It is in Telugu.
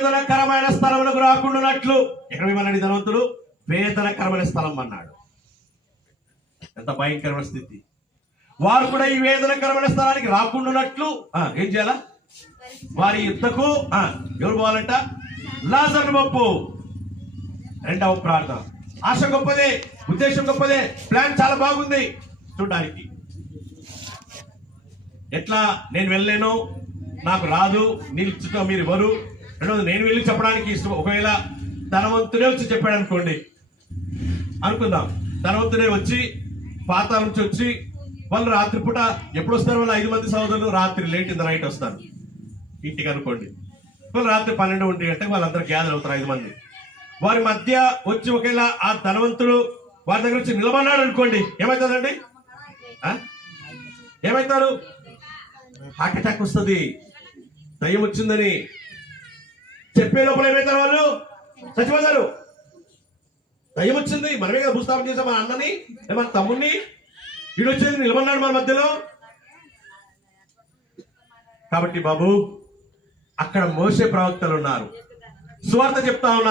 వేదనకరమైన స్థలములకు రాకుండానట్లు ఎక్కడ ఏమన్నాడు ధనవంతుడు? వేదనకరమైన స్థలం అన్నాడు. ఎంత భయంకరమైన స్థితి! వారు కూడా ఈ వేదనకరమైన స్థలానికి రాకుండానట్లు ఏం చేయాలా? వారి యుద్ధకు ఎవరు పోవాలంట? లాజరును పంపు. రెండవ ప్రార్థన. ఆశ గొప్పదే, ఉద్దేశం గొప్పదే, ప్లాన్ చాలా బాగుంది చూడడానికి. ఎట్లా నేను వెళ్ళలేను, నాకు రాదు, నిల్చుతో మీరు ఎవరు? రెండవది నేను వెళ్ళి చెప్పడానికి ఇష్టం. ఒకవేళ ధనవంతుడే వచ్చి చెప్పాడు అనుకోండి, అనుకుందాం ధనవంతుడే వచ్చి పాతాల నుంచి వచ్చి వాళ్ళు రాత్రిపూట ఎప్పుడు వస్తారు? వాళ్ళు 5 మంది సోదరులు రాత్రి లేట్ ఇన్ ద నైట్ వస్తారు ఇంటికి అనుకోండి. వాళ్ళు రాత్రి 12-1 గంటలకు వాళ్ళందరూ గ్యాదర్ అవుతారు 5 మంది. వారి మధ్య వచ్చి ఒకవేళ ఆ ధనవంతుడు వారి దగ్గర వచ్చి నిలబడ్డాడు అనుకోండి, ఏమవుతుందండి? ఏమవుతారు? హార్ట్ అటాక్ వస్తుంది. దయ్యం వచ్చిందని చెప్పే లోపల ఏమవుతారు? వాళ్ళు చచ్చిపోతారు. దయ్యం వచ్చింది, మనమే కదా భూస్థాపన చేసాం మన అన్నని, మన తమ్ముడిని. వీడు వచ్చేది నిలబడినాడు మన మధ్యలో. కాబట్టి బాబు, అక్కడ మోసే ప్రవక్తలు ఉన్నారు, సువార్త చెప్తా ఉన్నారు.